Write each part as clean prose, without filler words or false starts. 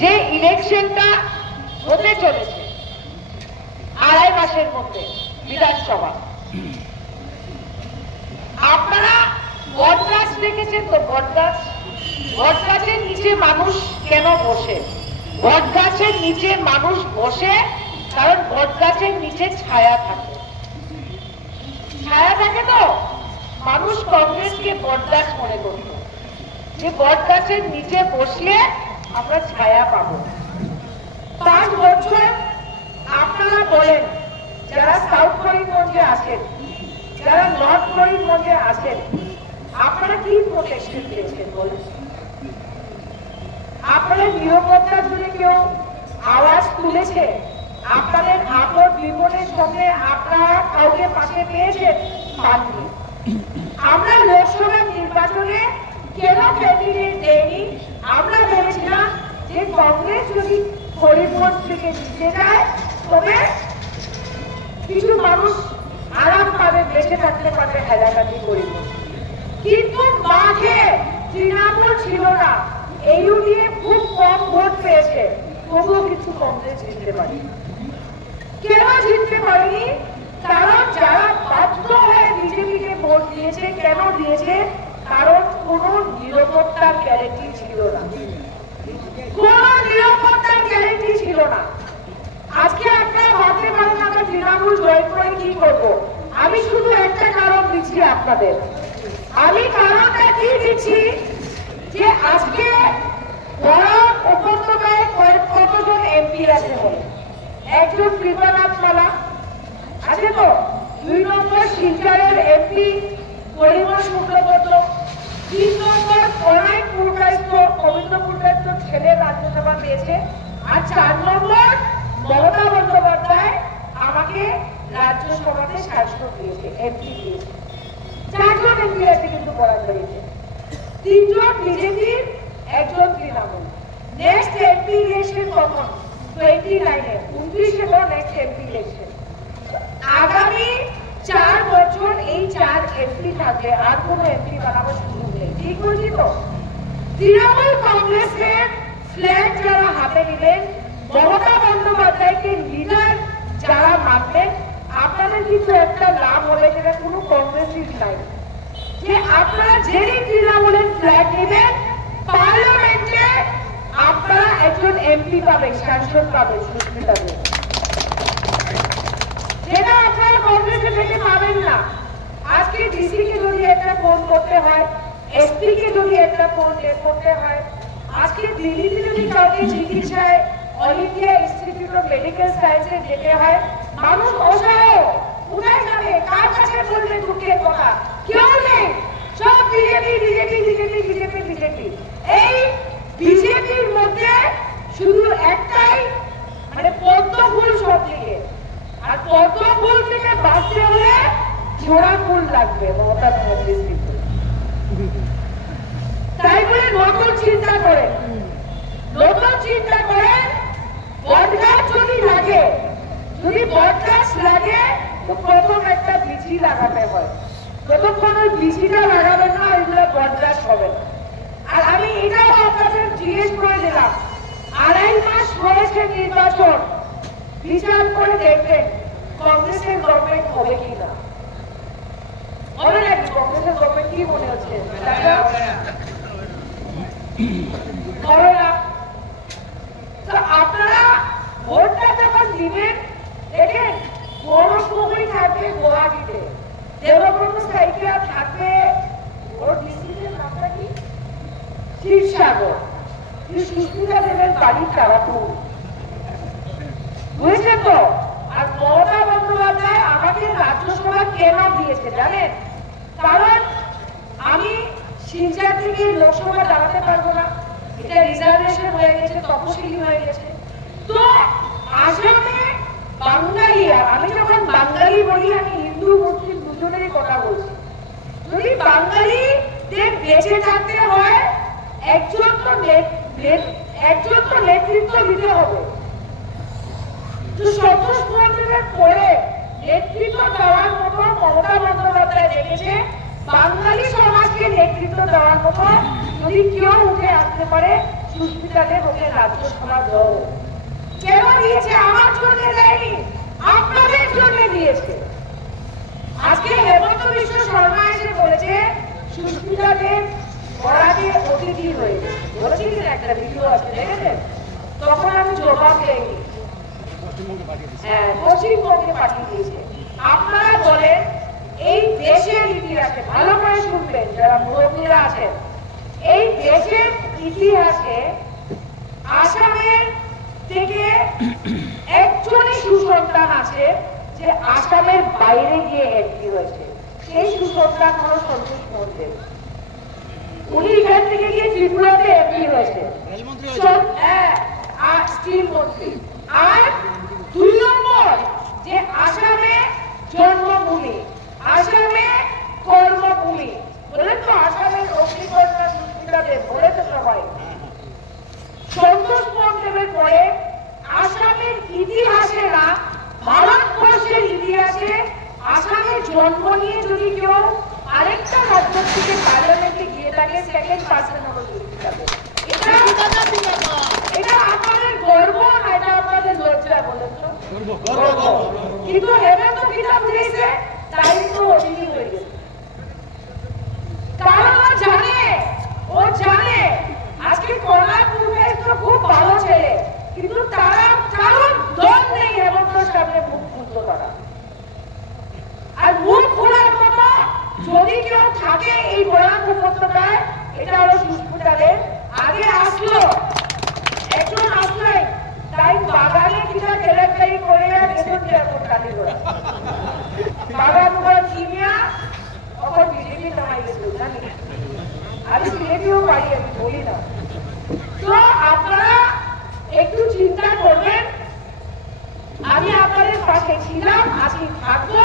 যে ইলেকশনটা হতে চলেছে 2.5 মাসের মধ্যে বিধানসভা, আপনারা বট গাছ দেখেছেন তো? বট গাছ, বট গাছের নিচে মানুষ কেন বসে? বট গাছের নিচে মানুষ বসে কারণ বট গাছের নিচে ছায়া থাকে। ছায়া থাকে তো মানুষ কংগ্রেসকে বট গাছ মনে করত, যে বট গাছের নিচে বসলে আমরা ছায়া পাবো। 5 বছর আপনারা বলেন, যারা সাউথ করিমগঞ্জে আছেন, যারা নর্থ করিমগঞ্জে আছেন, আপনারা কি প্রোটেকশন পেয়েছেন বলেন? আপনাদের নিরাপত্তার জন্য কেউ আওয়াজ তুলেছে? আপনাদের আপদ বিপদের সঙ্গে আপনারা কাউকে পাশে পেয়েছেন? পাননি। আমরা লোকসভা নির্বাচনে কেন ক্যান্ডিডেট দেয়নি? আমরা ভেবেছিলাম যে কংগ্রেস যদি করিমগঞ্জ থেকে জিতে যায় তবে কিছু মানুষ আরাম পাবে, বেঁচে থাকতে পারবে হাইলাকান্দি করিমগঞ্জ। কিন্তু মাঠে তৃণমূল ছিল না, ইউডিএফ খুব কম ভোট পেয়েছে, তবুও কিছু কংগ্রেস জিততে পারেনি। কেন জিততে পারেনি? কারণ যারা বাধ্য হয়ে বিজেপিকে ভোট দিয়েছে, কেন দিয়েছে? কারণ কোন নিরাপত্তার গ্যারেন্টি ছিল না, কোন নিরাপত্তার গ্যারেন্টি ছিল না। আজকে আপনারা ভাবতে পারেন আমরা তৃণমূল জয় করে কি করবো। আমি শুধু একটা কারণ দিচ্ছি আপনাদের। আমি কারণটা কি দিচ্ছি, যে আজকে বরাক উপত্যকায় কতজন এমপি আছে বলে? একজন কৃপানাথ মালা আছে তো, 2 নম্বর শিলচরের এমপি পরিমল শুক্লবৈদ্য, 3 নম্বর অনেক পুরকায়স্থ গোবিন্দ পুরকায়স্থ ছেলে রাজ্যসভা পেয়েছে, আর 4 নম্বর মমতা বন্দ্যোপাধ্যায় আমাকে রাজ্যসভাতে সাংসদ দিয়েছে, এমপি দিয়েছে। 4 জন এমপি আছে কিন্তু বরাদ্দ হয়েছে, 3 জন বিজেপির, 1 জন তৃণমূল। নেক্সট এমপি ইলেকশন কখন? 29-এ, 29-এ নেক্সট এমপি ইলেকশন। আগামী 4 বছর এই 4 এমপি থাকবে, আর কোন এমপি বানাবার সুযোগ নেই। ঠিক বলছি তো? তৃণমূল কংগ্রেসের ফ্ল্যাগ যারা হাতে নিলেন, মমতা বন্দ্যোপাধ্যায়কে লিডার যারা মানবেন, আপনাদের কিন্তু একটা লাভ হবে, যেটা কোনো কংগ্রেসের নাই, যে আপনারা যেদিন তৃণমূলের ফ্ল্যাগ নেবেন পার্লামেন্টে আপনারা একজন এমপি পাবেন, সাংসদ পাবেন, সুস্মিতা দেব, যেটা আপনারা কংগ্রেসের থেকে পাবেন না। আজকে ডিসি কে যদি একটা ফোন করতে হয়, এসপি কে যদি একটা ফোন করতে হয়, আজকে দিল্লিতে যদি কাউকে চিকিৎসায় all India institute of medical সায়েন্সে যেতে হয়, মানুষ অসহায়, কোথায় যাবে, কার কাছে বলবে দুঃখের কথা? কেউ নেই, সব BJP BJP BJP BJP BJP. এই বিজেপির মধ্যে শুধু একটাই, মানে পদ্ম ফুল সব দিকে, আর পদ্ম ফুল থেকে বাঁচতে হলে ঝোড়া ফুল লাগবে, মমতা ব্যানার্জি। তাই বলে নতুন চিন্তা করেন, নতুন চিন্তা করেন। বটগাছ যদি লাগে, যদি বটগাছ লাগে তো প্রথম একটা বিচি লাগাতে হয়, যতক্ষণ ওই বিচিটা লাগাবেন না ওইগুলো বটগাছ হবে না। আর আমি এটাও আপনাদের জিজ্ঞেস করে দিলাম, 2.5 মাস হয়েছে নির্বাচন, বিচার করে দেখবেন কংগ্রেসের গভর্নমেন্ট হবে কিনা। হবে নাকি? কংগ্রেসের গভর্নমেন্ট কি মনে হচ্ছে? হবে না। তো আপনারা ভোটটা যখন দিবেন, দেখেন গৌরবপুকুরি থাকবে গুয়াহাটিতে, দেবব্রত সাইকেল থাকবে, ওর ডিস্ট্রিক্টের নামটা কি? শিবসাগর। সুস্মিতা দেবের বাড়ির তারাপুর, বুঝেছেন তো? আর মমতা বন্দ্যোপাধ্যায় আমাকে রাজ্যসভা কেন দিয়েছে জানেন? কারণ আমি শিলচর থেকে লোকসভা দাঁড়াতে পারবো না, এটা রিজার্ভেশন হয়ে গেছে, তপশিলি হয়ে গেছে। তো আসামে বাঙালি, আমি যখন বাঙালি বলি আমি হিন্দু মুসলিম দুজনেরই কথা বলছি, যদি বাঙালিদের বেঁচে থাকতে হয় একজন তো নেতৃত্ব দিতে হবে। তো স্বতঃস্ফূর্তভাবে পরে নেতৃত্ব দেওয়ার মতো মমতা বন্দ্যোপাধ্যায় দেখেছে, বাঙালি সমাজকে নেতৃত্ব দেওয়ার মতো যদি কেউ উঠে আসতে পারে সুস্মিতা দেব ওকে রাজ্যসভা দল কেন দিয়েছে? আমার জন্য দেয়নি, আপনাদের জন্য দিয়েছে। আজকে হেমন্ত বিশ্ব শর্মা এসে বলেছে সুস্মিতা দেব বরাকে অতিথি হয়েছে, বলেছি কিনা? একটা ভিডিও আছে, দেখেছেন? তখন আমি জবাব দেয়নি, হ্যাঁ পশ্চিমবঙ্গে পাঠিয়ে দিয়েছে। আপনারা বলেন এই দেশের ইতিহাসে, ভালো করে শুনবেন যারা মুরব্বীরা আছেন, এই দেশের ইতিহাসে আসামের থেকে একজনই সুসন্তান আছে যে আসামের বাইরে গিয়ে এমপি হয়েছে। সেই সুসন্তান হলো সন্তোষ মন্ডল। উনি এখান থেকে গিয়ে ত্রিপুরাতে এমপি হয়েছে, স্টিল মন্ত্রী। আর 2 নম্বর যে আসামে জন্মভূমি, আসামে কর্মভূমি, বলেন তো আসামের অগ্নিকন্যা সুস্মিতা দেব, বলে তো সবাই। সন্তোষ মন্ডলের পরে আসামের ইতিহাসে না, ভারতবর্ষের ইতিহাসে আসামের জন্ম নিয়ে যদি কেউ আরেকটা রাজ্য থেকে পার্লামেন্টে গিয়ে থাকে, সেকেন্ড পার্সন হলো সুস্মিতা দেব। এটা আপনাদের গর্ব না, এটা আপনাদের লজ্জা, বলেন তো? কিন্তু হেমন্ত কিতাব দিয়েছে, তাই তো অতিথি হয়ে গেছে। কারণ ও জানে আজকে করোনার পূর্বে তো খুব ভালো ছেলে, কিন্তু তারা কারণ দল নেই হেমন্তর সামনে মুখ খুলতে পারা। আর মুখ খোলার মতো যদি কেউ থাকে এই বরাক উপত্যকায়, এটা হলো সুস্মিতা দেব। আগে আসলো একজন, আসলে তাই বাগানে কিনা কেলেঙ্কারি করে বেতন যেমন কাটি করা বাগান উপর কিনিয়া তখন বিজেপি নামাই গেছিল, জানি আমি বিজেপিও পারি, আমি বলি না। তো আপনারা একটু চিন্তা করবেন, আমি আপনাদের পাশে ছিলাম, আজকে থাকবো।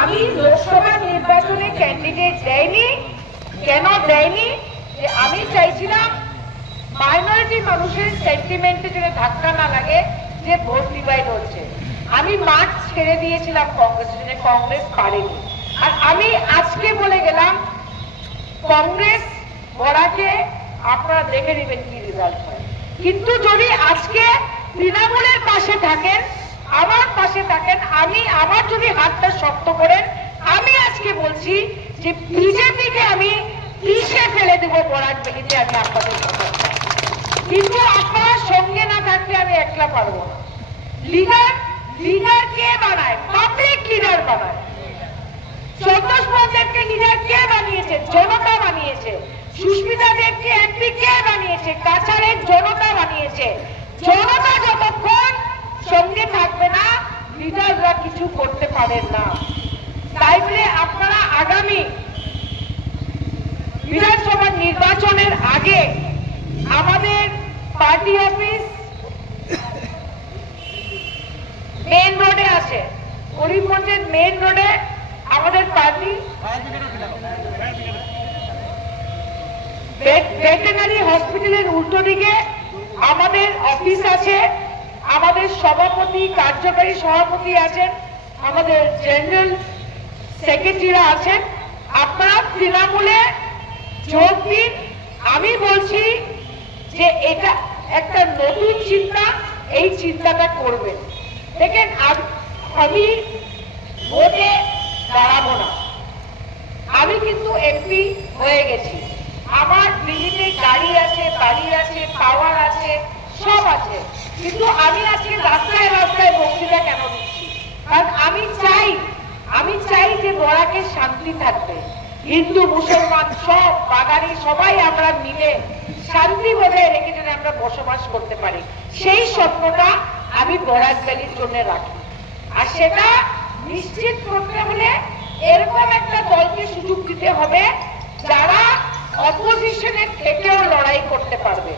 আমি লোকসভা নির্বাচনে ক্যান্ডিডেট দেয়নি, কেন দেয়নি? যে আমি চাইছিলাম মাইনরিটি মানুষের সেন্টিমেন্টে যেন ধাক্কা না লাগে যে ভোট ডিভাইড হচ্ছে। আমি মাঠ ছেড়ে দিয়েছিলাম কংগ্রেসের জন্য, কংগ্রেস পারেনি। আর আমি আজকে বলে গেলাম কংগ্রেস বরাকে আপনারা দেখে নেবেন কি রেজাল্ট হয়। কিন্তু যদি আজকে তৃণমূলের পাশে থাকেন, আমার পাশে থাকেন, আমি আমার যদি হাতটা শক্ত করেন, আমি আজকে বলছি যে বিজেপিকে আমি পিছিয়ে ফেলে দেবো বরাক ভ্যালিতে, আমি আপনাদের কথা। কিন্তু আপনারা সঙ্গে না থাকলে আমি একলা পারবো না। লিডার কে বানায়? পাবলিক লিডার বানায়। সন্তোষ মন্ডলকে লিডার কে বানিয়েছে? জনতা বানিয়েছে। সুস্মিতা দেবকে এমপি কে বানিয়েছে? কাছাড়ের জনতা বানিয়েছে। জনতা যতক্ষণ সঙ্গে থাকবে না, লিডাররা কিছু করতে পারেন না। তাই বলে আপনারা আগামী বিধানসভা নির্বাচনের আগে আমাদের পার্টি অফিস মেইন রোডে আছে, করিমগঞ্জের মেইন রোডে আমাদের পার্টি ভেটেরিনারি হসপিটালের উল্টো দিকে আমাদের অফিস আছে। আমাদের সভাপতি, কার্যকারী সভাপতি আছেন, আমাদের জেনারেল সেক্রেটারিরা আছেন। আপনারা তৃণমূলে যোগ দিন। আমি বলছি যে এটা একটা নতুন চিন্তা, এই চিন্তাটা করবেন। দেখেন আমি ভোটে দাঁড়াবো না, আমি কিন্তু এমপি হয়ে গেছি। আমার দিল্লিতে গাড়ি আছে, বাড়ি আছে, পাওয়ার আছে, সব আছে। কিন্তু আমি আজকে রাস্তায় রাস্তায় বক্তৃতা কেন দিচ্ছি? কারণ আমি চাই যে বরাকে শান্তি থাকবে। হিন্দু মুসলমান সব বাঙালি সবাই আমরা মিলে শান্তি বজায় রেখে যেন আমরা বসবাস করতে পারি, সেই স্বপ্নটা আমি বরাক ভ্যালির জন্য রাখি। আর সেটা নিশ্চিত করতে হলে এরকম একটা দলকে সুযোগ দিতে হবে যারা অপোজিশনে থেকেও লড়াই করতে পারবে,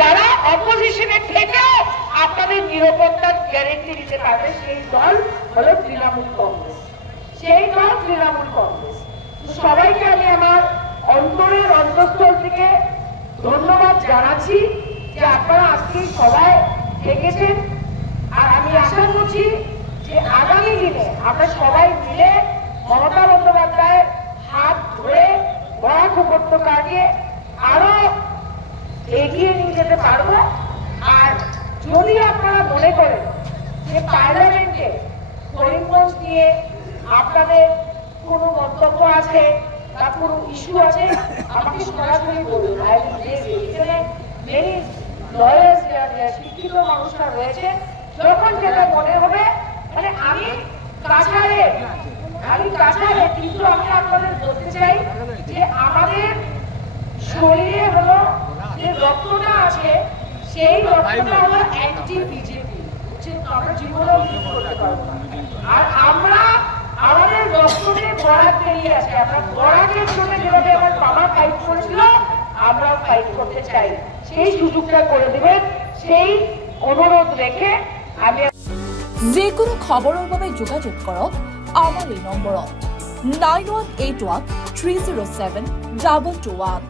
যারা অপোজিশনে থেকেও আপনাদের নিরাপত্তার গ্যারেন্টি দিতে পারবে। সেই দল হলো তৃণমূল কংগ্রেস, সেই দল তৃণমূল কংগ্রেস। সবাইকে আমি আমার অন্তরের অন্তঃস্থল থেকে ধন্যবাদ জানাচ্ছি যে আপনারা আজকে সবাই দেখেছেন। আর আমি আশা করছি যে আগামী দিনে আমরা সবাই মিলে মমতা বন্দ্যোপাধ্যায়ের হাত ধরে বরাক উপত্যকাকে আরো এগিয়ে নিয়ে যেতে পারবো। আর যদি আপনারা মনে করেন যে পার্লামেন্টে করিমগঞ্জ নিয়ে আপনাদের কোনো মন্তব্য আছে বা কোনো ইস্যু আছে, আমাকে সরাসরি বলুন। এখানে মেনি লয়ার্স, শিক্ষিত মানুষরা রয়েছে, যখন যেটা মনে হবে, মানে আমি কাছাড়ে, কিন্তু আমি আপনাদের বলতে চাই যে আমাদের শরীরে হলো যে রক্তটা আছে, সেই রক্তটা হলো অ্যান্টি বিজেপি, আমরা জীবনেও লিড করতে পারবো না। আর আমরা আমাদের রক্ততে বরাক বেরিয়ে আছে, আমরা বরাকের জন্য যেভাবে আমার বাবা ফাইট করেছিল, আমরাও ফাইট করতে চাই। সেই সুযোগটা করে দেবেন, সেই অনুরোধ রেখে আমি যিকোনো খবৰৰ বাবে যোগাযোগ কৰক আমাৰ এই নম্বৰত 9181 307 2221।